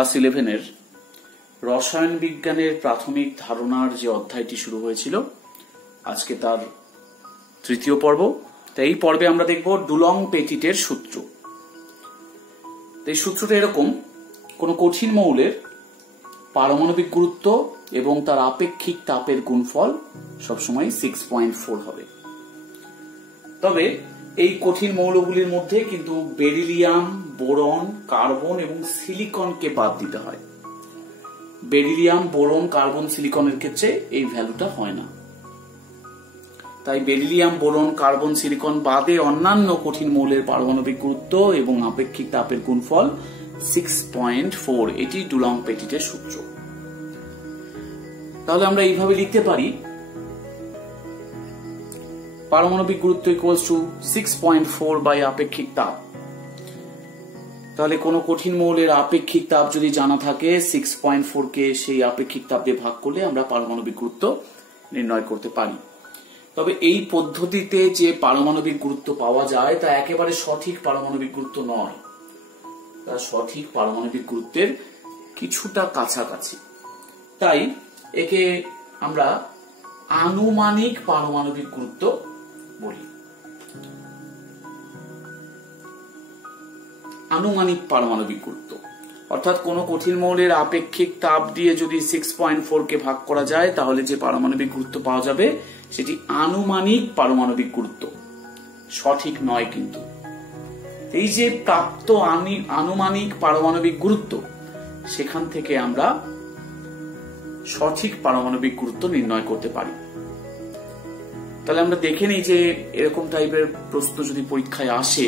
Class 11-এর রসায়ন বিজ্ঞানের প্রাথমিক ধারণার যে অধ্যায়টি শুরু হয়েছিল, আজকে তার তৃতীয় পর্ব। তাই এই পর্বে আমরা দেখব ডুলং পেটিটের সূত্র। এই সূত্রটা এরকম: কোন কঠিন মৌলের পারমাণবিক গুরুত্ব এবং তার আপেক্ষিক তাপের গুণফল সবসময় 6.4 হবে। তবে এই কঠিন মৌলগুলির মধ্যে কিন্তু বেরিলিয়াম, বোরন, কার্বন এবং সিলিকনকে বাদ দিতে হয়। বেরিলিয়াম, বোরন, কার্বন, সিলিকনের ক্ষেত্রে এই ভ্যালুটা হয় না। তাই বেরিলিয়াম, বোরন, কার্বন, সিলিকন বাদে অন্যান্য কঠিন মৌলের পারমাণবিক গুরুত্ব এবং আপেক্ষিক তাপের গুণফল 6.4। এটি ডুলং পেটিটের সূত্র। তাহলে আমরা এইভাবে লিখতে পারি, পারমাণবিক গুরুত্ব ইকুয়ালস টু 6.4 বাই আপেক্ষিক তাপ। তাহলে কোন কঠিন মৌলের আপেক্ষিক তাপ যদি জানা থাকে, 6.4 কে সেই আপেক্ষিক তাপ দিয়ে ভাগ করলে আমরা পারমাণবিক গুরুত্ব নির্ণয় করতে পারি। তবে এই পদ্ধতিতে যে পারমাণবিক গুরুত্ব পাওয়া যায় তা একেবারে সঠিক পারমাণবিক গুরুত্ব নয়, তা সঠিক পারমাণবিক গুরুত্বের কিছুটা কাছাকাছি। তাই একে আমরা আনুমানিক পারমাণবিক গুরুত্ব বলি। আনুমানিক পারমাণবিক গুরুত্ব অর্থাৎ কোন কঠিন মৌলের আপেক্ষিক তাপ দিয়ে যদি 6.4 কে ভাগ করা যায়, তাহলে যে পারমাণবিক গুরুত্ব পাওয়া যাবে সেটি আনুমানিক পারমাণবিক গুরুত্ব, সঠিক নয়। কিন্তু এই যে প্রাপ্ত আনুমানিক পারমাণবিক গুরুত্ব, সেখান থেকে আমরা সঠিক পারমাণবিক গুরুত্ব নির্ণয় করতে পারি। তাহলে আমরা দেখে নিই যে এরকম টাইপের প্রশ্ন যদি পরীক্ষায় আসে,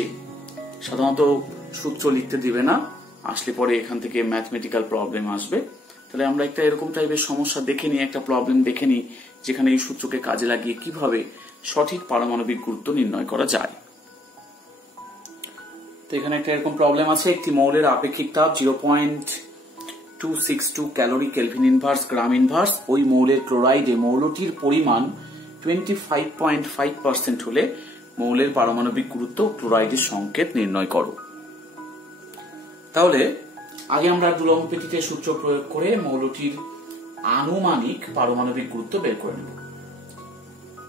সাধারণত সূত্র লিখতে দিবে না, আসলে পরে এখান থেকে ম্যাথমেটিক্যাল প্রবলেম আসবে। তাহলে আমরা একটা এরকম টাইপের সমস্যা দেখে নিই, একটা প্রবলেম দেখে নিই যেখানে এই সূত্রকে কাজে লাগিয়ে কিভাবে সঠিক পারমাণবিক গুরুত্ব নির্ণয় করা যায়। তো এখানে একটা এরকম প্রবলেম আছে: একটি মৌলের আপেক্ষিক তাপ 0.262 ক্যালোরি কেলভিন ইনভার্স গ্রাম ইনভার্স। ওই মৌলের ক্লোরাইডে মৌলটির পরিমাণ 25.5% হলে মৌলের পারমাণবিক গুরুত্ব ক্লোরাইডের সংকেত নির্ণয় করো। তাহলে আগে আমরা ডুলং পেটিটের সূত্র প্রয়োগ করে মৌলটির আনুমানিক পারমাণবিক গুরুত্ব বের করে নেব।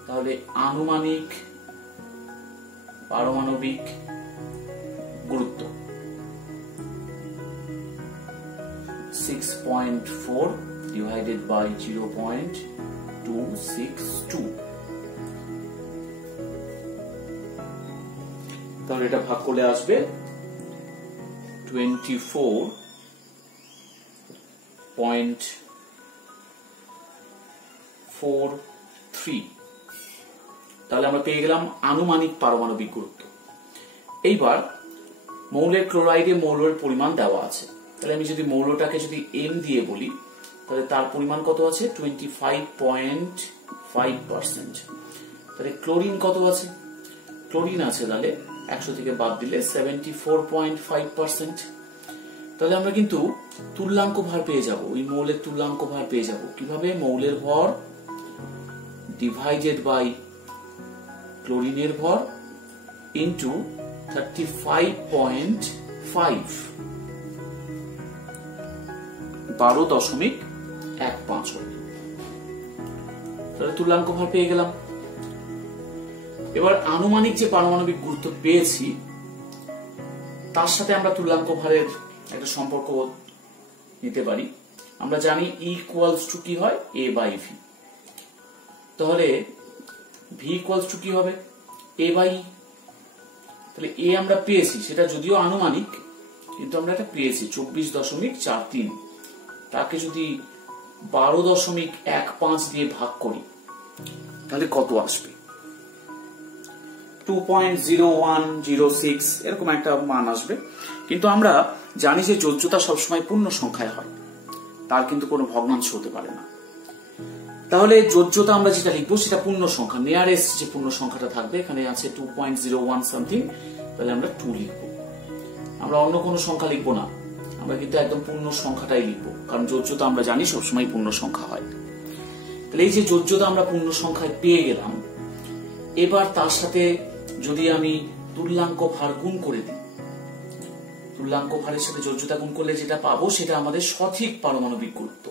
তাহলে আনুমানিক পারমাণবিক গুরুত্ব 6.4 divided by 0.262। তাহলে এটা ভাগ করলে আসবে 24.43। তাহলে আমরা পেয়ে গেলাম আনুমানিক পারমাণবিক গুরুত্ব। এইবার মৌলের ক্লোরাইডে মৌলের পরিমাণ দেওয়া আছে। তাহলে আমি যদি মৌলটাকে যদি m দিয়ে বলি, তাহলে তার পরিমাণ কত আছে? 25.5%। তাহলে ক্লোরিন কত আছে? ক্লোরিন আছে তাহলে 100 থেকে বাদ দিলে 74.5%। তাহলে আমরা কিন্তু তুল্যাঙ্ক ভার পেয়ে যাব, ওই মৌলের তুল্যাঙ্ক ভার পেয়ে যাব কিভাবে? মৌলের ভর ডিভাইডেড বাই ক্লোরিনের ভর ইনটু 35.5, 12.15 হবে। তাহলে তুল্যাঙ্ক ভার পেয়ে গেলাম। এবার আনুমানিক যে পারমাণবিক গুরুত্ব পেয়েছি তার সাথে আমরা তুল্যাঙ্ক ভারের একটা সম্পর্ক নিতে পারি। আমরা জানি E ইকুয়ালস টু কি হয়? A by V। তাহলে V ইকুয়ালস টু কি হবে? A by E। তাহলে A আমরা পেয়েছি, সেটা যদিও আনুমানিক, কিন্তু আমরা এটা পেয়েছি 24.43। তাকে যদি 12.15 দিয়ে ভাগ করি তাহলে কত আসবে? 2.0106 এরকম একটা মান আসবে। কিন্তু আমরা জানি যে যোজ্যতা সবসময় পূর্ণ সংখ্যায় হয়, তার কিন্তু কোনো ভগ্নাংশ হতে পারে না। তাহলে যোজ্যতা আমরা যেটা লিখবো সেটা পূর্ণ সংখ্যা, নিয়ারেস্ট যে পূর্ণ সংখ্যাটা থাকবে, এখানে আছে 2.01 সামথিং, তাহলে আমরা 2 লিখবো। আমরা অন্য কোনো সংখ্যা লিখবো না, আমরা কিন্তু একদম পূর্ণ সংখ্যাটাই লিখবো, কারণ যোজ্যতা আমরা জানি সবসময় পূর্ণ সংখ্যা হয়। তাহলে এই যে যোজ্যতা আমরা পূর্ণ সংখ্যায় পেয়ে গেলাম, এবার তার সাথে যদি আমি তুল্যাঙ্ক ভার গুণ করে দিই তুল্যাঙ্ক ভারের সাথে যোজ্যতা গুণ করলে যেটা পাবো সেটা আমাদের সঠিক পারমাণবিক গুরুত্ব।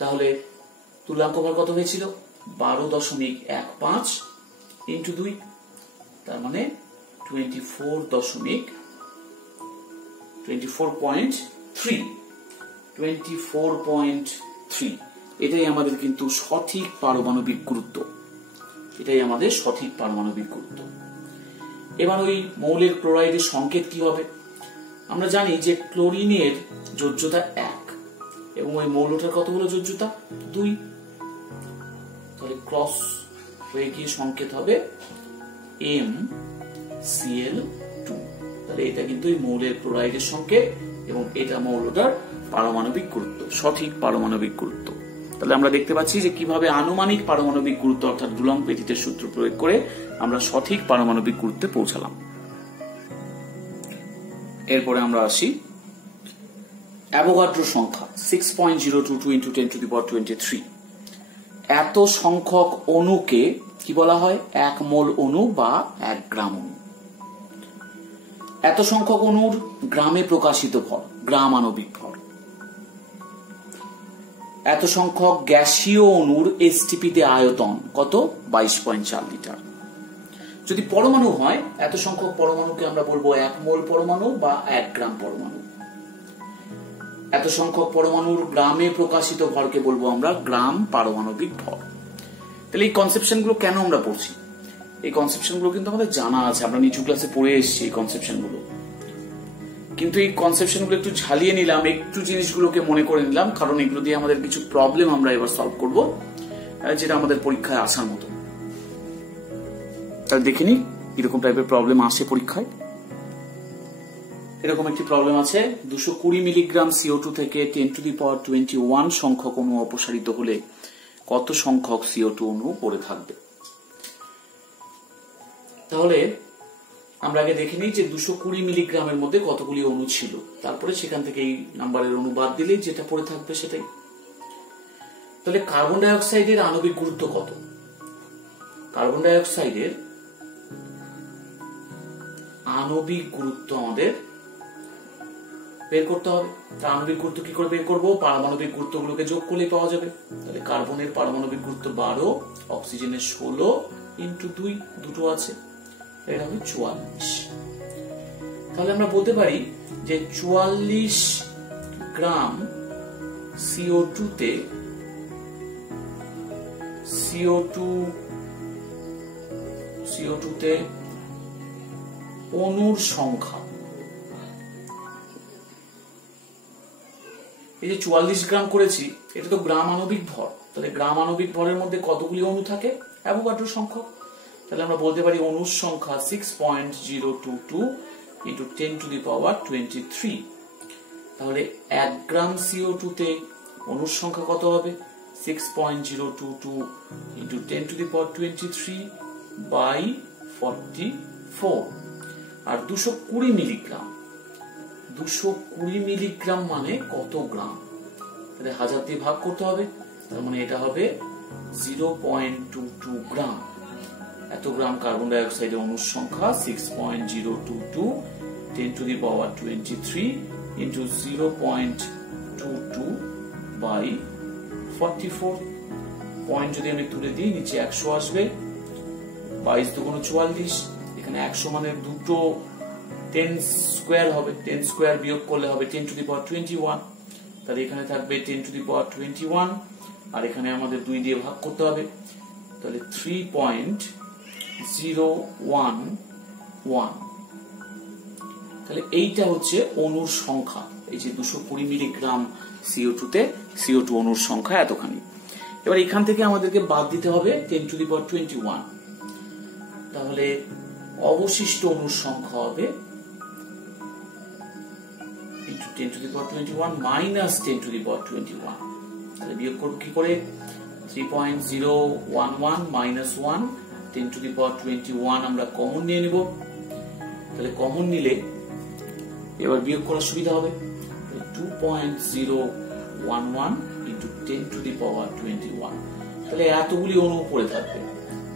তাহলে তুল্যাঙ্ক ভার কত হয়েছিল? 12.15 ইন্টু 2, তার মানে 24.3। এটাই আমাদের কিন্তু সঠিক পারমাণবিক গুরুত্ব, এটাই আমাদের সঠিক পারমাণবিক গুরুত্ব। এবার ওই মৌলের ক্লোরাইডের সংকেত কি হবে? আমরা জানি যে ক্লোরিনের যোজ্যতা 1 এবং ওই মৌলটার কত হলো যোজ্যতা? 2। তাহলে ক্রস হয়ে গিয়ে সংকেত হবে MCl2। তাহলে এটা কিন্তু এই মৌলের ক্লোরাইডের সংকেত এবং এটা মৌলটার পারমাণবিক গুরুত্ব, সঠিক পারমাণবিক গুরুত্ব। তাহলে আমরা দেখতে পাচ্ছি যে কিভাবে আনুমানিক পারমাণবিক গুরুত্ব অর্থাৎ ডুলং পেটিটের সূত্র প্রয়োগ করে আমরা সঠিক পারমাণবিক গুরুত্বে পৌঁছালাম। এরপরে আমরা আসি অ্যাভোগাড্রো সংখ্যা 6.022 × 10⁻23। এত সংখ্যক অণুকে কি বলা হয়? 1 মোল অণু বা 1 গ্রাম অণু। এত সংখ্যক অণুর গ্রামে প্রকাশিত ভর, গ্রাম আণবিক ভর। এত সংখ্যক গ্যাসীয় অণুর এসটিপিতে আয়তন কত? 22.4 লিটার। যদি পরমাণু হয়, এত সংখ্যক পরমাণুকে আমরা বলবো 1 মোল পরমাণু বা 1 গ্রাম পরমাণু। এত সংখ্যক পরমাণুর গ্রামে প্রকাশিত ভরকে বলবো আমরা গ্রাম পারমাণবিক ভর। তাহলে এই কনসেপশন গুলো কেন আমরা পড়ছি? এই কনসেপশন গুলো কিন্তু আমাদের জানা আছে, আমরা নিচু ক্লাসে পড়ে এসেছি এই কনসেপশন গুলো, কিন্তু এই কনসেপশন গুলো একটু ঝালিয়ে নিলাম, একটু জিনিসগুলোকে মনে করে নিলাম, কারণ এগুলো দিয়ে আমাদের কিছু প্রবলেম আমরা এবার সলভ করব, যেটা আমাদের পরীক্ষায় আসার মতো। তাহলে দেখে নি এরকম টাইপের প্রবলেম আসে পরীক্ষায়। এরকম একটি প্রবলেম আছে, 220 মিলিগ্রাম CO2 থেকে 10⁻21 সংখ্যক অণু অপসারিত হলে কত সংখ্যক CO2 অণু পড়ে থাকবে? তাহলে আমরা আগে দেখে নিই যে 220 মিলিগ্রামের মধ্যে কতগুলি অণু ছিল, তারপরে সেখান থেকে এই নাম্বারের অণু বাদ দিলেই যেটা পড়ে থাকবে সেটাই। তাহলে কার্বন ডাই অক্সাইডের আণবিক গুরুত্ব কত? কার্বন ডাই অক্সাইডের আণবিক গুরুত্ব আমাদের বের করতে হবে। তার আণবিক গুরুত্ব কি করে বের করবো? পারমাণবিক গুরুত্বগুলোকে যোগ করলেই পাওয়া যাবে। তাহলে কার্বনের পারমাণবিক গুরুত্ব 12, অক্সিজেনের 16 ইন্টু 2, দুটো আছে, এটা হবে 44। তাহলে আমরা বলতে পারি যে 44 গ্রাম CO2 তে অণুর সংখ্যা, এই যে 44 গ্রাম করেছি এটা তো গ্রাম আণবিক ভর, তাহলে গ্রাম আণবিক ভরের মধ্যে কতগুলি অণু থাকে? অ্যাভোগাড্রো সংখ্যক। তাহলে আমরা বলতে পারি অণুর সংখ্যা 6.022 × 10⁻23। তাহলে 1 গ্রাম CO2 তে অণুর সংখ্যা কত হবে? 6.022 × 10⁻23 বাই 44। আর 220 মিলিগ্রাম, 220 মিলিগ্রাম মানে কত গ্রাম? তাহলে 1000 দিয়ে ভাগ করতে হবে, তার মানে এটা হবে 0.22 গ্রাম। এত গ্রাম কার্বন ডাই অক্সাইডের অণুর সংখ্যা 6.022 10⁻23 ইন্টু 0.22 বাই 44। পয়েন্ট যদি আমি তুলে দিই নিচে 100 আসবে, 22 দুগুণ 44, এখানে 100 মানে দুটো 10 স্কোয়ার হবে, 10 স্কোয়ার বিয়োগ করলে হবে 10⁻21। তাহলে এখানে থাকবে 10⁻21 আর এখানে আমাদের 2 দিয়ে ভাগ করতে হবে, তাহলে 3.011। তাহলে এইটা হচ্ছে অণুর সংখ্যা, এই যে 220 মিলিগ্রাম CO2 তে CO2 অণুর সংখ্যা এতখানি। এবার এখান থেকে আমাদেরকে বাদ দিতে হবে 10⁻21, তাহলে অবশিষ্ট অণুর সংখ্যা হবে 10⁻21 মাইনাস 10⁻21। তাহলে বিয়োগ করব কি করে? 3.011 মাইনাস 1, 10⁻21 আমরা কমন নিয়ে নিব। তাহলে কমন নিলে এবার বিয়োগ করার সুবিধা হবে, 2.011 ইন্টু 10⁻21। তাহলে এতগুলি অণু পড়ে থাকবে।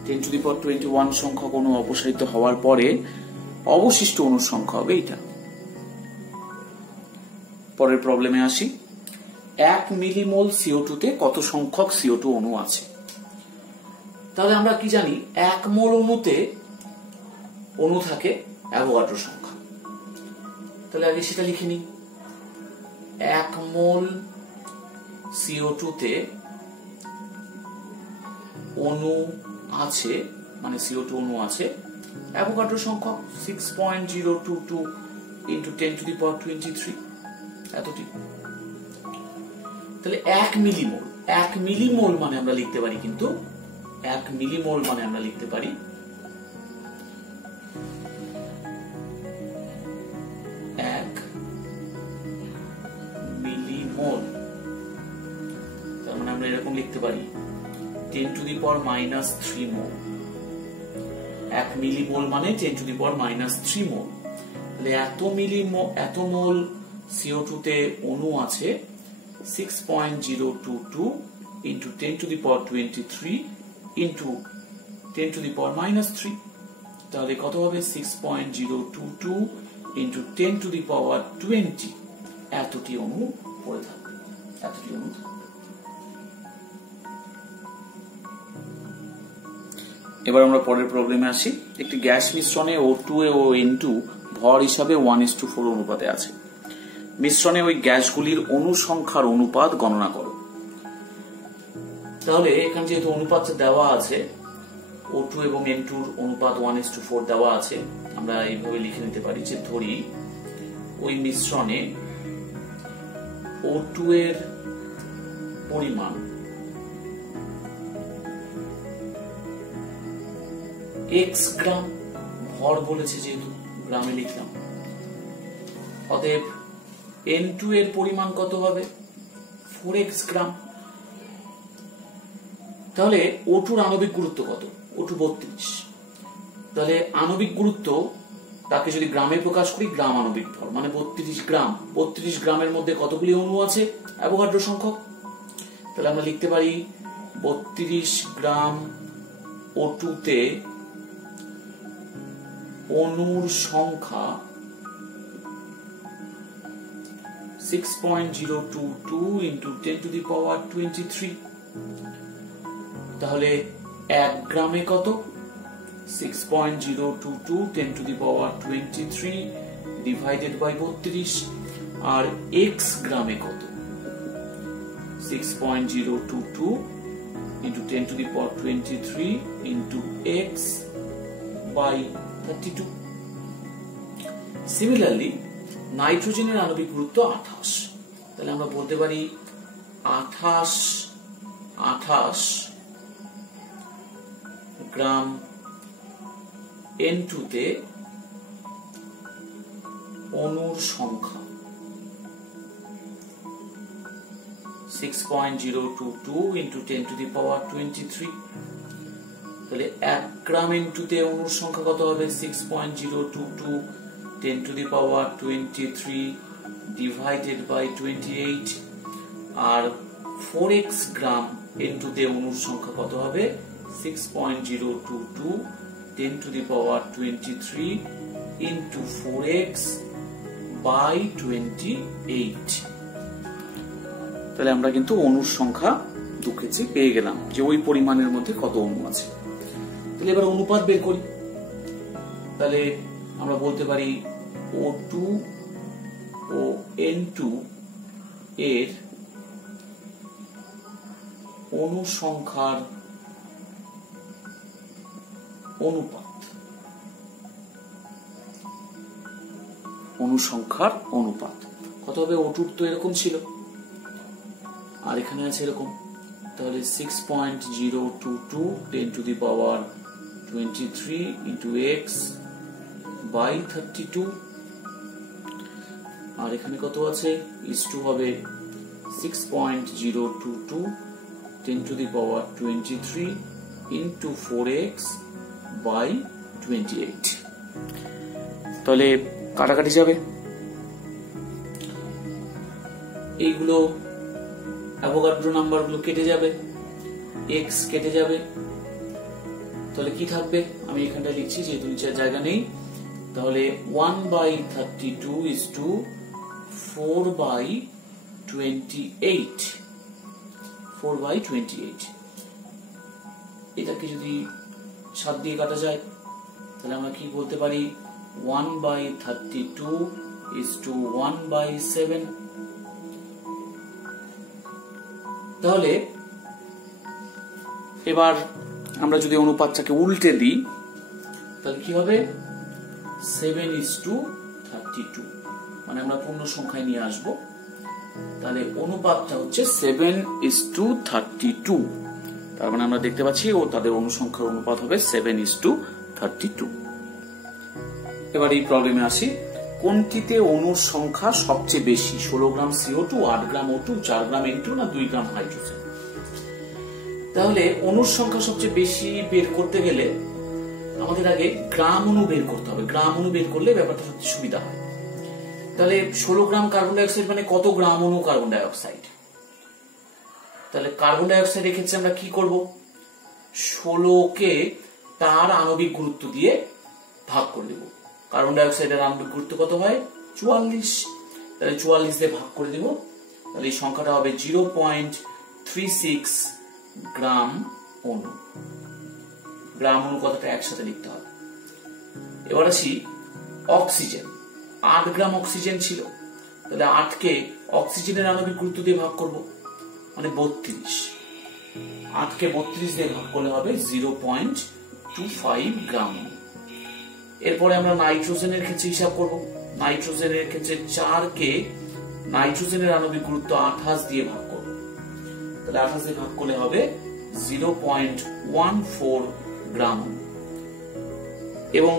10⁻21 সংখ্যক অণু অপসারিত হওয়ার পরে অবশিষ্ট অণুর সংখ্যা হবে এটা পরের প্রবলেমে আসি। 1 মিলিমোল CO2 তে কত সংখ্যক CO2 অণু আছে? তাহলে আমরা কি জানি 1 মোল অণুতে অণু থাকে অ্যাভোগাড্রো সংখ্যা। তাহলে আগে সেটা লিখে নিই। 1 মোল CO2 তে অণু আছে, মানে CO2 অণু আছে, অ্যাভোগাড্রো সংখ্যক 6.022 into 10 to the power 23 এতটি। তাহলে 1 মিলিমোল, 1 মিলিমোল মানে আমরা লিখতে পারি, কিন্তু 1 মিলিমোল মানে আমরা লিখতে পারি 1 মিলিমোল। তার মানে আমরা এরকম লিখতে পারি 10 to the power -3 mole. 1 millimole মানে 10 to the power -3 মোল। তাহলে এত মোল CO2 তে অণু আছে 6.022 into 10 to the power 23 into 10 to the power -3। তাহলে কত হবে? 6.022 into 10 to the power 20 এতটি অণু পড়ে থাকবে, এতটি অণু থাকবে। এবার আমরা পরের প্রবলেমে আসি। একটি গ্যাস মিশ্রণে O2 ও N2 ভর হিসাবে 1:4 অনুপাতে আছে। মিশ্রণে ওই গ্যাসগুলির অণু সংখ্যার অনুপাত গণনা করো। তাহলে এখানে যেহেতু অনুপাতটা দেওয়া আছে, O2 এবং N2 এর অনুপাত 1:4 দেওয়া আছে, আমরা এইভাবে লিখে নিতে পারি যে ধরি ওই মিশ্রণে O2 এর পরিমাণ x গ্রাম, ভর বলেছে যেহেতু গ্রামে লিখলাম, অতএব N2 এর পরিমাণ কত হবে? 4x গ্রাম। তাহলে O2 এর আণবিক গুরুত্ব কত? O2 32। তাহলে আণবিক গুরুত্ব তাকে যদি গ্রামে প্রকাশ করি, গ্রাম আণবিক ভর মানে 32 গ্রাম। 32 গ্রামের মধ্যে কতগুলি অণু আছে? অ্যাভোগাড্রো সংখ্যক। তাহলে আমরা লিখতে পারি 32 গ্রাম O2 তে অণুর সংখ্যা 6.022 into 10 to the power 23। তাহলে 1 গ্রামে কত? 6.022 10 to the power 23 divided by 32। R x গ্রামে কত? 6.022 into 10 to the power 23 into x by 32। Similarly নাইট্রোজেনের আণবিক গুরুত্ব 28। তাহলে আমরা বলতে পারি 28 গ্রাম N2 তে অণুর সংখ্যা 6.022 into 10 to the power 23। তাহলে 1 গ্রাম N2 তে অণুর সংখ্যা কত হবে? 6.022 10 to the power 23 divided by 28। R 4x gram N2 তে অণুর সংখ্যা কত হবে? 6.022 10 to the power 23 into 4x by 28। তাহলে আমরা কিন্তু অণুর সংখ্যা দুকেছি পেয়ে গেলাম যে ওই পরিমাণের মধ্যে কত অণু আছে। তাহলে এবার অনুপাত বের করি। তাহলে আমরা বলতে পারি O2 ও N2 এর অণু সংখ্যার অনুপাত, অণু সংখ্যার অনুপাত কত হবে? O2 তো এরকম ছিল আর এখানে আছে এরকম। তাহলে 6.022 10 to the power 23 into x by 32। আর এখানে কত আছে? is2 হবে 6.022 10 to the power 23 into 4x by 28। তাহলে কাটাকাটি যাবে, এইগুলো অ্যাভোগাড্রো নাম্বারগুলো কেটে যাবে, x কেটে যাবে। তাহলে কি থাকবে? আমি এখানটা লিখছি যেহেতু নিচের জায়গা নেই। তাহলে 1/32 is to 4/28 4/28 এটাকে যদি 7 দিয়ে কাটা যায় তাহলে আমরা কি বলতে পারি 1/32 = 1/7। তাহলে এবার আমরা যদি অনুপাতটাকে উল্টে দিই তাহলে কি হবে 7:32, মানে আমরা পূর্ণ সংখ্যায় নিয়ে আসব। তাহলে অনুপাতটা হচ্ছে 7:32, তার মানে আমরা দেখতে পাচ্ছি ও তাদের অনুসংখ্যার অনুপাত হবে 7:32। এবার এই প্রবলেমে আসি, কোনটিতে অণুর সংখ্যা সবচেয়ে বেশি? 16 গ্রাম CO2, 8 গ্রাম O2, 4 গ্রাম N2 না 2 গ্রাম হাইড্রোজেন? তাহলে অণুর সংখ্যা সবচেয়ে বেশি বের করতে গেলে আমাদের আগে গ্রাম অণু বের করতে হবে। গ্রাম অণু বের করলে ব্যাপারটা সবচেয়ে সুবিধা হয়। তাহলে 16 গ্রাম কার্বন ডাই অক্সাইড মানে কত গ্রাম অণু কার্বন ডাই অক্সাইড? তাহলে কার্বন ডাই অক্সাইডের ক্ষেত্রে আমরা কি করব? 16কে তার আণবিক গুরুত্ব দিয়ে ভাগ করে দেব। কার্বন ডাই অক্সাইডের আণবিক গুরুত্ব কত হয়? 44। তাহলে 44 দিয়ে ভাগ করে দেব। তাহলে এই সংখ্যাটা হবে 0.36 গ্রাম অণু। গ্রাম অণু কথাটা একসাথে লিখতে হবে। এবার আসি অক্সিজেন। 8 গ্রাম অক্সিজেন ছিল, তাহলে 8কে অক্সিজেনের আণবিক গুরুত্ব দিয়ে ভাগ করব, মানে 32। 8কে 32 দিয়ে ভাগ করলে হবে 0.25 গ্রাম। এরপরে আমরা নাইট্রোজেনের ক্ষেত্রে হিসাব করব। নাইট্রোজেনের ক্ষেত্রে 4কে নাইট্রোজেনের আণবিক গুরুত্ব 28 দিয়ে ভাগ করব, তাহলে 28 দিয়ে ভাগ করলে হবে 0.14 গ্রাম। এবং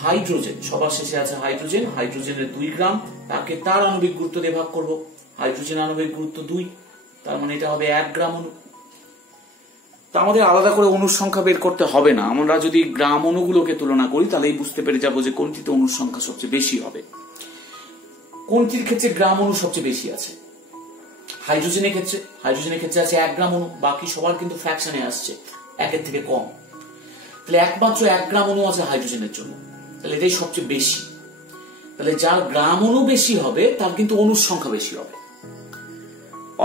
হাইড্রোজেন, সবার শেষে আছে হাইড্রোজেন। হাইড্রোজেনের 2 গ্রাম, তাকে তার আণবিক গুরুত্ব দিয়ে ভাগ করব। হাইড্রোজেন আণবিক গুরুত্ব 2, তার মানে এটা হবে 1 গ্রাম অণু। তা আমাদের আলাদা করে অণুর সংখ্যা বের করতে হবে না। আমরা যদি গ্রাম অণুগুলোকে তুলনা করি তাহলেই বুঝতে পেরে যাবো যে কোনটিতে অণুর সংখ্যা সবচেয়ে বেশি হবে। কোনটির ক্ষেত্রে গ্রাম অণু সবচেয়ে বেশি আছে? হাইড্রোজেনের ক্ষেত্রে আছে 1 গ্রাম অণু, বাকি সবার কিন্তু ফ্র্যাকশনে আসছে 1-এর থেকে কম। তাহলে একমাত্র 1 গ্রাম অণু আছে হাইড্রোজেনের জন্য, তাহলে এটাই সবচেয়ে বেশি। তাহলে যার গ্রাম অণু বেশি হবে তার কিন্তু অণুর সংখ্যা বেশি হবে।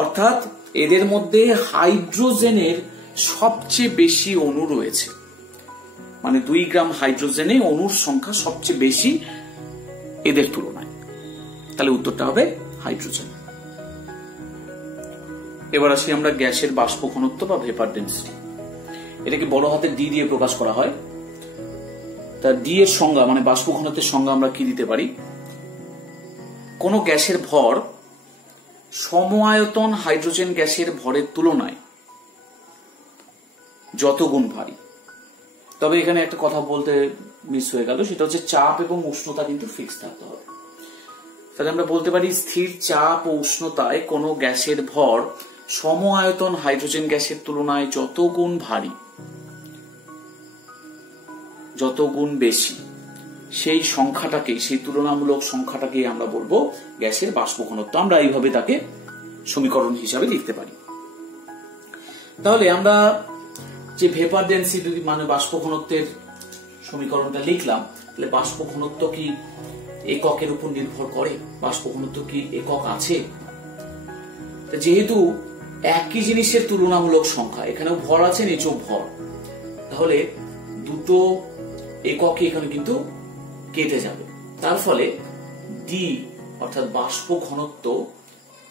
অর্থাৎ এদের মধ্যে হাইড্রোজেনের সবচেয়ে বেশি অণু রয়েছে, মানে 2 গ্রাম হাইড্রোজেনে অণুর সংখ্যা সবচেয়ে বেশি এদের তুলনায়। তাহলে উত্তরটা হবে হাইড্রোজেন। এবার আসি আমরা গ্যাসের বাষ্প ঘনত্ব বা ভেপার ডেন্সিটি। এটাকে বড় হাতের ডি দিয়ে প্রকাশ করা হয়। তা ডি এর সংজ্ঞা, মানে বাষ্প ঘনত্বের সংজ্ঞা আমরা কি দিতে পারি? কোন গ্যাসের ভর সমআয়তন হাইড্রোজেন গ্যাসের ভরের তুলনায় যত গুণ ভারী। তবে এখানে একটা কথা বলতে মিস হয়ে গেল, সেটা হচ্ছে চাপ এবং উষ্ণতা কিন্তু ফিক্স থাকতে হবে। তাহলে আমরা বলতে পারি স্থির চাপ ও উষ্ণতায় কোনো গ্যাসের ভর সমআয়তন হাইড্রোজেন গ্যাসের তুলনায় যত গুণ ভারী, যত গুণ বেশি, সেই সংখ্যাটাকে, সেই তুলনামূলক সংখ্যাটাকে আমরা বলবো গ্যাসের বাষ্প ঘনত্ব। আমরা এইভাবে তাকে সমীকরণ হিসাবে লিখতে পারি। তাহলে আমরা যে ভেপার ডেন্সিটি মানে বাষ্প ঘনত্বের সমীকরণটা লিখলাম, তাহলে বাষ্প ঘনত্ব কি এককের উপর নির্ভর করে? বাষ্প ঘনত্ব কি একক আছে? যেহেতু একই জিনিসের তুলনামূলক সংখ্যা, এখানেও ভর আছে, নিচেও ভর, তাহলে দুটো একক এখানে কিন্তু কেটে যাবে। তার ফলে ডি অর্থাৎ বাষ্প ঘনত্ব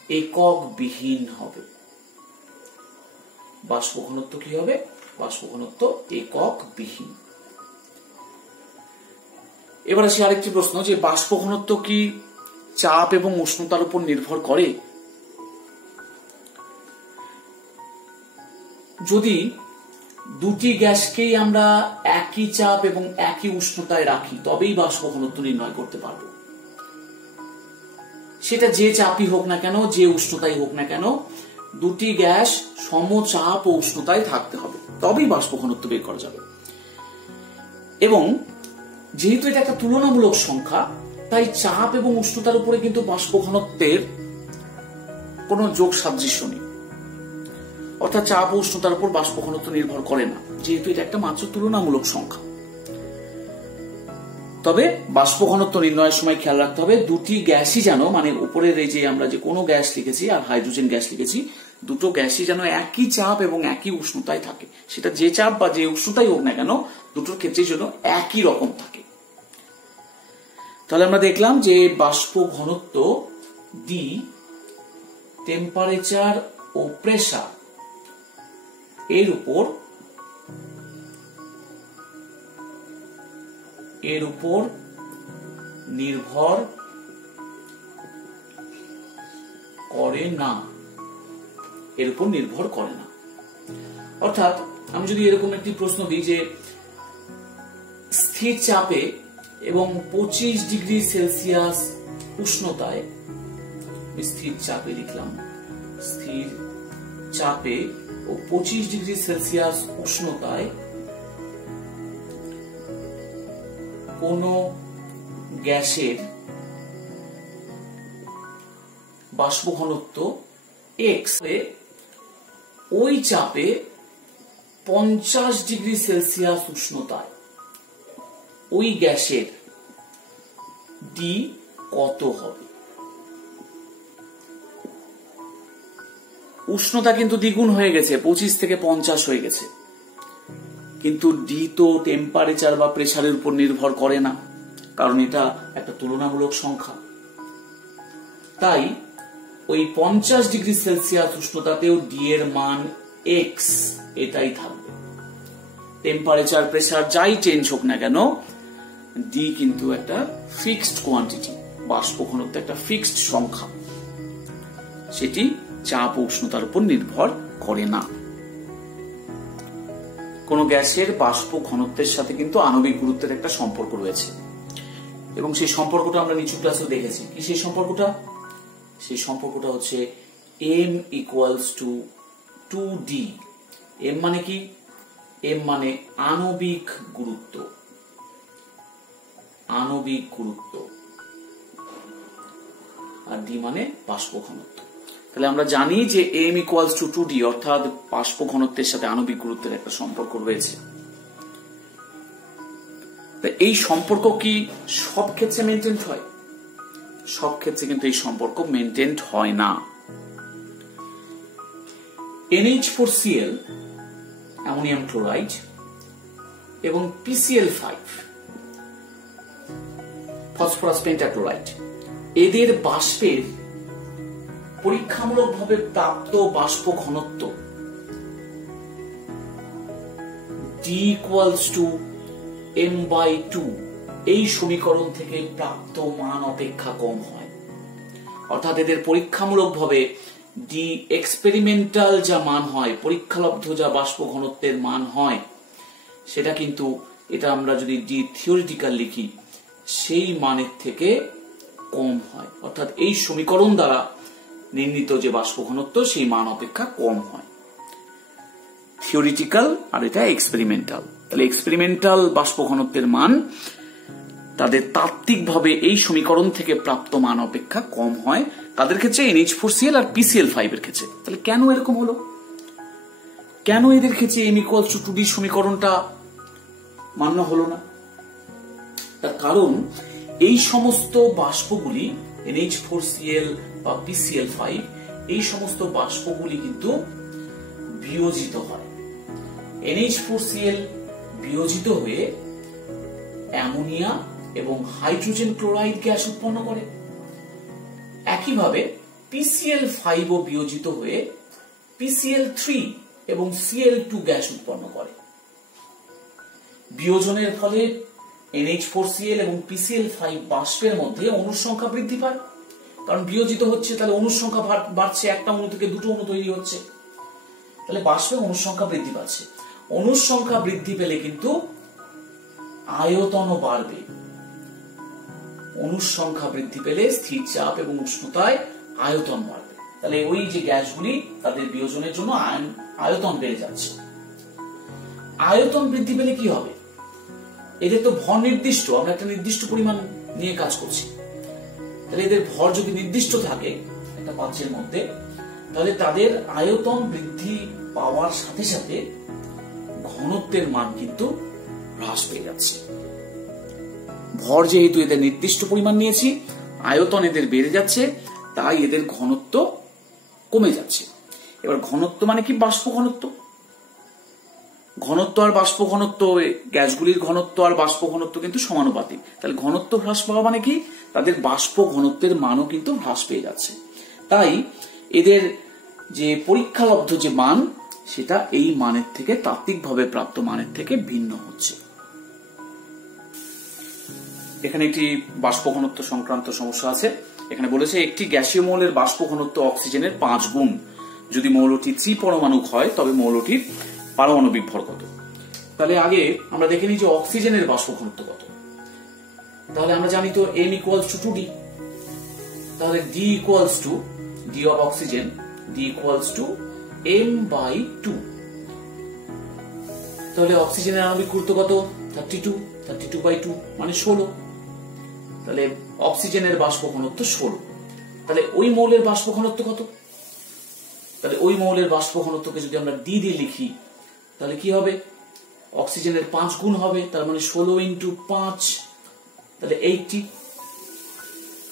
একক বিহীন হবে। বাষ্প ঘনত্ব কি হবে? বাষ্প ঘনত্ব একক বিহীন। এবার আসি আরেকটি প্রশ্ন, যে বাষ্প ঘনত্ব কি চাপ এবং উষ্ণতার উপর নির্ভর করে? যদি দুটি গ্যাসকেই আমরা একই চাপ এবং একই উষ্ণতায় রাখি তবেই বাষ্প ঘনত্ব নির্ণয় করতে পারবো। সেটা যে চাপই হোক না কেন, যে উষ্ণতাই হোক না কেন, দুটি গ্যাস সমচাপ ও উষ্ণতায় থাকতে হবে, তবেই বাষ্প ঘনত্ব বের করা যাবে। এবং যেহেতু এটা একটা তুলনামূলক সংখ্যা, তাই চাপ এবং উষ্ণতার উপরে কিন্তু বাষ্প ঘনত্বের কোনো যোগ সাদৃশ্য নেই। অর্থাৎ চাপ ও উষ্ণতার উপর বাষ্প ঘনত্ব নির্ভর করে না, যেহেতু এটা একটা মাত্র তুলনামূলক সংখ্যা। তবে বাষ্প ঘনত্ব নির্ণয়ের সময় খেয়াল রাখতে হবে দুটি গ্যাসই যেন, মানে উপরের এই যে আমরা যে কোনো গ্যাস লিখেছি আর হাইড্রোজেন গ্যাস লিখেছি, দুটো গ্যাসই যেন একই চাপ এবং একই উষ্ণতায় থাকে। সেটা যে চাপ বা যে উষ্ণতাই হোক না কেন, দুটোর ক্ষেত্রেই যেন একই রকম থাকে। তাহলে আমরা দেখলাম যে বাষ্প ঘনত্ব ডি টেম্পারেচার ও প্রেসার এর উপর নির্ভর করে না, এর উপর নির্ভর করে না। অর্থাৎ আমি যদি এরকম একটি প্রশ্ন দিই যে স্থির চাপে এবং 25 ডিগ্রি সেলসিয়াস উষ্ণতায়, স্থির চাপে লিখলাম, স্থির চাপে ও 25 ডিগ্রি সেলসিয়াস উষ্ণতায় কোন গ্যাসের বাষ্প ঘনত্ব এক্স, ওই চাপে 50 ডিগ্রি সেলসিয়াস উষ্ণতায় ওই গ্যাসের ডি কত হবে। উষ্ণতা কিন্তু দ্বিগুণ হয়ে গেছে, 25 থেকে 50 হয়ে গেছে, কিন্তু ডি তো টেম্পারেচার বা প্রেসারের উপর নির্ভর করে না, কারণ এটা একটা তুলনামূলক সংখ্যা। তাই ওই 50 ডিগ্রি সেলসিয়াস উষ্ণতাতেও ডি এর মান এক্স এটাই থাকবে। টেম্পারেচার প্রেসার যাই চেঞ্জ হোক না কেন, ডি কিন্তু একটা ফিক্সড কোয়ান্টিটি, বাষ্প ঘনত্ব একটা ফিক্সড সংখ্যা, সেটি চাপ ও উষ্ণতার উপর নির্ভর করে না। কোন গ্যাসের বাষ্প ঘনত্বের সাথে কিন্তু আণবিক গুরুত্বের একটা সম্পর্ক রয়েছে, এবং সেই সম্পর্কটা আমরা নিচু ক্লাসে দেখেছি। কি সেই সম্পর্কটা? সেই সম্পর্কটা হচ্ছে m equals to 2d। m মানে কি? m মানে আণবিক গুরুত্ব, আণবিক গুরুত্ব, আর d মানে বাষ্প ঘনত্ব। তাহলে আমরা জানি যে m ইকুয়ালস টু 2d, অর্থাৎ বাষ্প ঘনত্বের সাথে আণবিক গুরুত্বের একটা সম্পর্ক রয়েছে। এই সম্পর্ক কি সব ক্ষেত্রে মেনটেন হয়? সব ক্ষেত্রে কিন্তু এই সম্পর্ক মেনটেন হয় না। NH4Cl অ্যামোনিয়াম ক্লোরাইড এবং PCl5 ফসফরাস পেন্টাক্লোরাইড, এদের বাষ্পের পরীক্ষামূলকভাবে প্রাপ্ত বাষ্প ঘনত্ব D equals to m/2 এই সমীকরণ থেকে প্রাপ্ত মান অপেক্ষা কম হয়। অর্থাৎ এদের পরীক্ষামূলকভাবে ডি এক্সপেরিমেন্টাল যা মান হয়, পরীক্ষালব্ধ যা বাষ্প ঘনত্বের মান হয়, সেটা কিন্তু এটা আমরা যদি ডি থিওরিটিক্যাল লিখি সেই মানের থেকে কম হয়। অর্থাৎ এই সমীকরণ দ্বারা নির্ণীত যে বাষ্প ঘনত্ব সেই মান অপেক্ষা কম হয়। থিওরিটিক্যাল আর এটা এক্সপেরিমেন্টাল। তাহলে এক্সপেরিমেন্টাল বাষ্প ঘনত্বের মান তাদের তাত্ত্বিকভাবে এই সমীকরণ থেকে প্রাপ্ত মান অপেক্ষা কম হয়, তাদের ক্ষেত্রে NH4Cl আর PCl5 এর ক্ষেত্রে। তাহলে কেন এরকম হলো? কেন এদের ক্ষেত্রে m equals to 2d সমীকরণটা মান্য হলো না? তার কারণ এই সমস্ত বাষ্পগুলি NH4Cl বা PCl5, এই সমস্ত বাষ্পগুলি কিন্তু বিয়োজিত হয়। NH4Cl বিয়োজিত হয়ে অ্যামোনিয়া এবং হাইড্রোজেন ক্লোরাইড গ্যাস উৎপন্ন করে। একইভাবে PCl5 ও বিয়োজিত হয়ে PCl3 এবং Cl2 গ্যাস উৎপন্ন করে। বিয়োজনের ফলে NH4Cl এবং PCl5 বাষ্পের মধ্যে অণুর সংখ্যা বৃদ্ধি পায়, কারণ বিয়োজিত হচ্ছে, তাহলে অণুর সংখ্যা বাড়ছে, একটা অণু থেকে দুটো অণু তৈরি হচ্ছে, তাহলে বাষ্পে অণুর সংখ্যা বৃদ্ধি পাচ্ছে। অণুর সংখ্যা বৃদ্ধি পেলে কিন্তু আয়তনও বাড়বে। অণুর সংখ্যা বৃদ্ধি পেলে স্থির চাপ এবং উষ্ণতায় আয়তন বাড়বে। তাহলে ওই যে গ্যাসগুলি তাদের বিয়োজনের জন্য আয়তন বেড়ে যাচ্ছে। আয়তন বৃদ্ধি পেলে কি হবে? এদের তো ভর নির্দিষ্ট, আমরা একটা নির্দিষ্ট পরিমাণ নিয়ে কাজ করছি। তাহলে এদের ভর যদি নির্দিষ্ট থাকে একটা পাত্রের মধ্যে, তাহলে তাদের আয়তন বৃদ্ধি পাওয়ার সাথে সাথে ঘনত্বের মান কিন্তু হ্রাস পেয়ে যাচ্ছে। ভর যেহেতু এদের নির্দিষ্ট পরিমাণ নিয়েছি, আয়তন এদের বেড়ে যাচ্ছে, তাই এদের ঘনত্ব কমে যাচ্ছে। এবার ঘনত্ব মানে কি? বাষ্প ঘনত্ব। ঘনত্ব আর বাষ্প ঘনত্ব, গ্যাসগুলির ঘনত্ব আর বাষ্প ঘনত্ব কিন্তু সমানুপাতিক। তাহলে ঘনত্ব হ্রাস পাওয়া মানে কি? তাদের বাষ্প ঘনত্বের মানও কিন্তু হ্রাস পেয়ে যাচ্ছে। তাই এদের যে পরীক্ষালব্ধ যে মান, সেটা এই মানের থেকে, তাত্ত্বিকভাবে প্রাপ্ত মানের থেকে ভিন্ন হচ্ছে। এখানে একটি বাষ্প ঘনত্ব সংক্রান্ত সমস্যা আছে। এখানে বলেছে একটি গ্যাসীয় মৌলের বাষ্প ঘনত্ব অক্সিজেনের 5 গুণ। যদি মৌলটি ত্রিপরমাণুক হয় তবে মৌলটির পারমাণবিক ভর কত? তাহলে আগে আমরা দেখে নিই যে অক্সিজেনের বাষ্প ঘনত্ব কত। তাহলে আমরা জানি তো m equals to 2d। তাহলে d equals to d of oxygen, d equals to m by 2। তাহলে অক্সিজেনের আণবিক গুরুত্ব কত? 32, 32 by 2 মানে 16। তাহলে অক্সিজেনের বাষ্প ঘনত্ব 16। তাহলে ওই মৌলের বাষ্প ঘনত্ব কত? তাহলে ওই মৌলের বাষ্প ঘনত্বকে যদি আমরা d দিয়ে লিখি তাহলে কি হবে? অক্সিজেনের 5 গুণ হবে, তার মানে 16 into 5, তাহলে 80।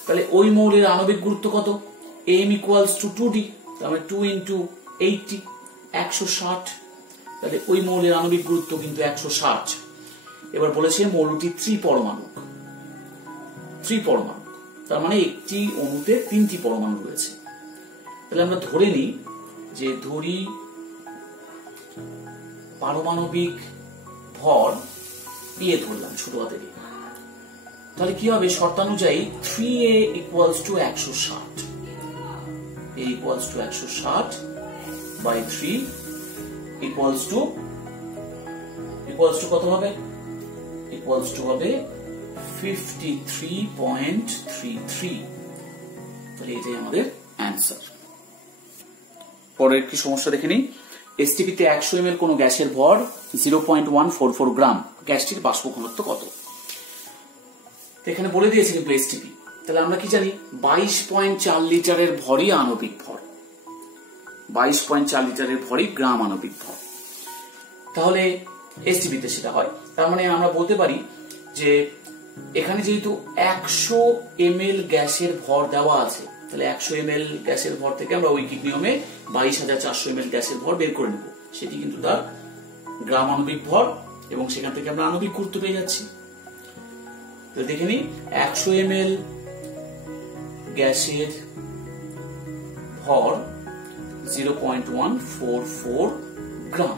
তাহলে ওই মৌলের আণবিক গুরুত্ব কত? m equals to 2d, তার মানে 2 into 80, 160। তাহলে ওই মৌলের আণবিক গুরুত্ব কিন্তু 160। এবার বলেছে মৌলটি ত্রিপরমাণুক। ত্রিপরমাণুক তার মানে একটি অণুতে 3টি পরমাণু রয়েছে। তাহলে আমরা ধরে নিই যে পারমাণবিক ভর পেয়ে ধরলাম ছোট হাতে। তাহলে কি হবে? শর্তানুযায়ী 3a equals to 160, a equals to 160 by 3 equals to কত হবে? equals to হবে 53.33। তাহলে এটাই আমাদের অ্যান্সার। পরের একটি সমস্যা দেখে নিই। এসটিপিতে 100 ml কোন গ্যাসের ভর 0.144 গ্রাম, গ্যাসটির বাষ্প ঘনত্ব কত? এখানে বলে দিয়েছে কিন্তু এসটিপি। তাহলে আমরা কি জানি? 22.4 লিটারের ভরই আণবিক ভর, 22.4 লিটারের ভরই গ্রাম আণবিক ভর। তাহলে এসটিপিতে সেটা হয়। তার মানে আমরা বলতে পারি যে এখানে যেহেতু 100 ml গ্যাসের ভর দেওয়া আছে, তাহলে 100 ml গ্যাসের ভর থেকে আমরা ঐকিক নিয়মে 22,400 ml গ্যাসের ভর বের করে নেব। সেটি কিন্তু তার গ্রাম আণবিক ভর, এবং সেখান থেকে আমরা আণবিক গুরুত্ব পেয়ে যাচ্ছি। তো দেখে নিই, 100 ml গ্যাসের ভর 0.144 গ্রাম।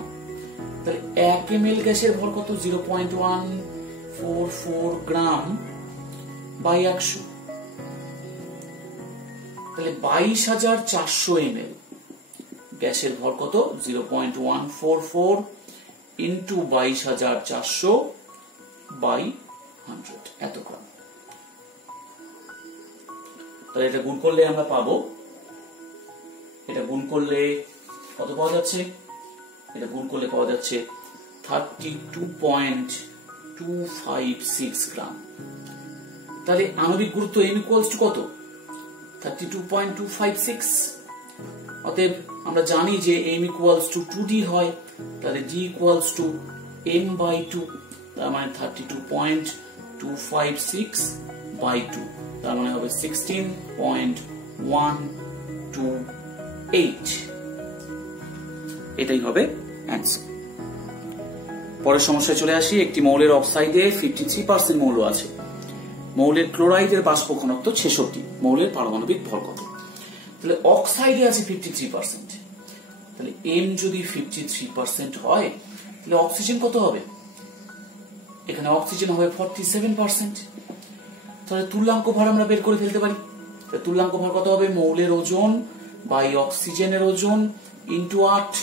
তাহলে 1 ml গ্যাসের ভর কত? 0.144 গ্রাম বাই 100। তাহলে 22,400 ml গ্যাসের ভর কত? 0.144 ইন্টু 22,400 বাই 100, এত গ্রাম। তাহলে এটা গুণ করলে আমরা পাবো, এটা গুণ করলে কত পাওয়া যাচ্ছে? এটা গুণ করলে পাওয়া যাচ্ছে 32.256 গ্রাম। তাহলে আণবিক গুরুত্ব m equals to কত? 32.256। অতএব আমরা জানি যে m equals to 2d হয়, তাহলে d equals to m by 2, তার মানে 32.256 by 2, তার মানে হবে 16.128। এটাই হবে অ্যান্সার। পরের সমস্যায় চলে আসি। একটি মৌলের অক্সাইডে 53% মৌল আছে। মৌলের ক্লোরাইডের বাষ্প ঘনত্ব 66, মৌলের পারমাণবিক ভর কত? তাহলে অক্সাইডে আছে 53%, তাহলে m যদি 53% হয় তাহলে অক্সিজেন কত হবে? এখানে অক্সিজেন হবে 47%। তাহলে তুল্যাঙ্ক ভর আমরা বের করে ফেলতে পারি। তুল্যাঙ্ক ভর কত হবে? মৌলের ওজন বাই অক্সিজেনের ওজন ইন্টু 8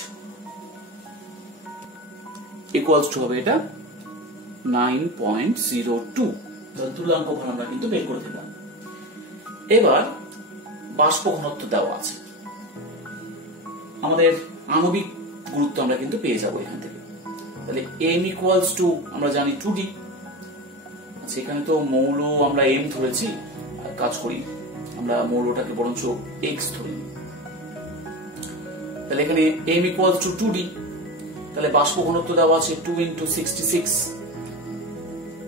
ইকুয়ালস টু হবে এটা 9.02। তুল্যাঙ্ক ভর আমরা কিন্তু বের করে দিলাম। এবার বাষ্প ঘনত্ব দেওয়া আছে, আমাদের আণবিক গুরুত্ব আমরা কিন্তু পেয়ে যাবো এখান থেকে। তাহলে m ইকুয়ালস টু আমরা জানি 2d। আচ্ছা, এখানে তো মৌল আমরা m ধরেছি, কাজ করি আমরা মৌলটাকে বরঞ্চ x ধরি। তাহলে এখানে m ইকুয়ালস টু 2d, তাহলে বাষ্প ঘনত্ব দেওয়া আছে 2 into 66,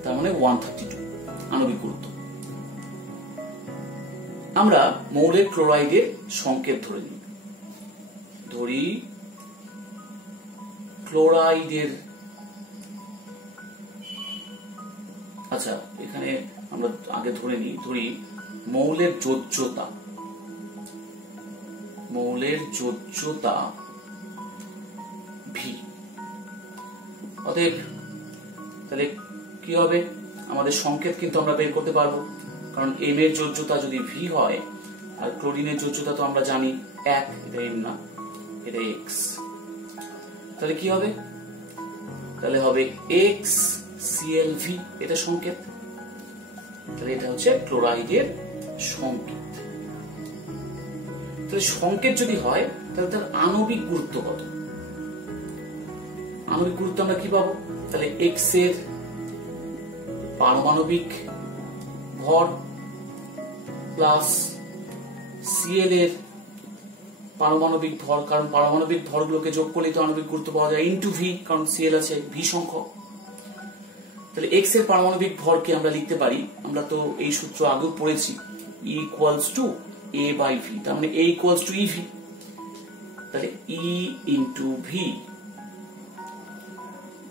তার মানে 132। আণবিক গুরুত্ব। আমরা মৌলের ক্লোরাইডের সংকেত ধরি ক্লোরাইডের, আচ্ছা এখানে আমরা আগে ধরি মৌলের যোজ্যতা ভি। অতএব তাহলে কি হবে, আমাদের সংকেত কিন্তু আমরা বের করতে পারবো, কারণ এম এর যোজ্যতা যদি ভি হয় আর ক্লোরিনের যোজ্যতা তো আমরা জানি 1, এটা এম না, এটা এক্স। তাহলে কি হবে, তাহলে হবে এক্স ClV, এটা সংকেত। তাহলে এটা হচ্ছে ক্লোরাইডের সংকেত। তাহলে সংকেত যদি হয় তাহলে তার আণবিক গুরুত্ব কত? আণবিক গুরুত্ব আমরা কি পাবো, তাহলে এক্স এর পারমাণবিক ভর প্লাস Cl এর পারমাণবিক ভর, কারণ পারমাণবিক ভরগুলোকে যোগ করলে তো আণবিক গুরুত্ব পাওয়া যায়, ইনটু ভি, কারণ Cl আছে ভি সংখ্যক। তাহলে এক্স এর পারমাণবিক ভরকে আমরা লিখতে পারি, আমরা তো এই সূত্র আগেও পড়েছি, E equals to A by V, তার মানে A ইকুয়ালস টু EV। তাহলে E ইনটু ভি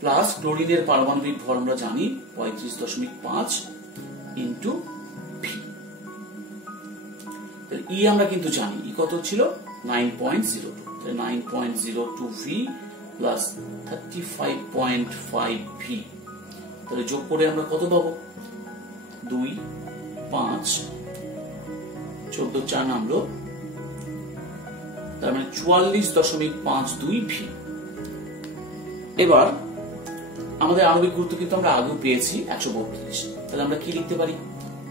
প্লাস ক্লোরিনের পারমাণবিক ভর আমরা জানি 35.5 ইনটু ভি। তাহলে E আমরা কিন্তু জানি, E কত ছিল 9.02, তাহলে 9.02 ভি প্লাস 35.5 ভি। তাহলে যোগ করে আমরা কত পাবো, 2, 5, 14, 4 নামলো, তার মানে 44.52 ভি। এবার আমাদের আণবিক গুরুত্ব কিন্তু আমরা আগেও পেয়েছি 132, তাহলে আমরা কি লিখতে পারি,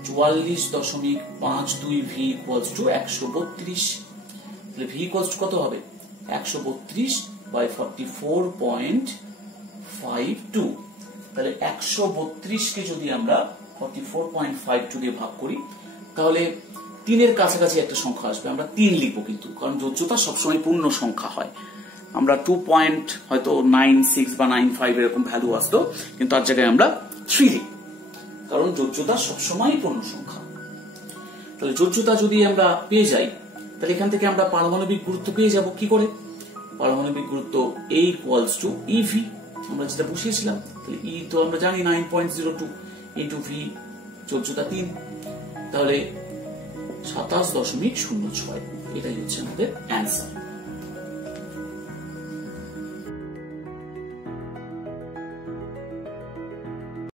44.52 ভি ইকুয়ালস টু 132। তাহলে ভি ইকুয়ালস টু কত হবে, 132 বাই 44.52। তাহলে 132 কে যদি আমরা 44.52 দিয়ে ভাগ করি তাহলে 3 এর কাছাকাছি একটা সংখ্যা আসবে, আমরা 3 লিখবো কিন্তু, কারণ যোজ্যতা সবসময় পূর্ণ সংখ্যা হয়। আমরা 2 হয়তো 96 বা 95 এরকম ভ্যালু আসতো, কিন্তু তার জায়গায় আমরা 3 লিখব, কারণ যোজ্যতা সবসময় পূর্ণ সংখ্যা। তাহলে যোজ্যতা যদি আমরা পেয়ে যাই তাহলে এখান থেকে আমরা পারমাণবিক গুরুত্ব পেয়ে যাব কি করে, পারমাণবিক গুরুত্ব A ইকুয়ালস টু EV, আমরা যেটা বসিয়েছিলাম। তাহলে E তো আমরা জানি 9.02 ইনটু ভি, যোজ্যতা 3, তাহলে 27.06, এটাই হচ্ছে আমাদের অ্যান্সার।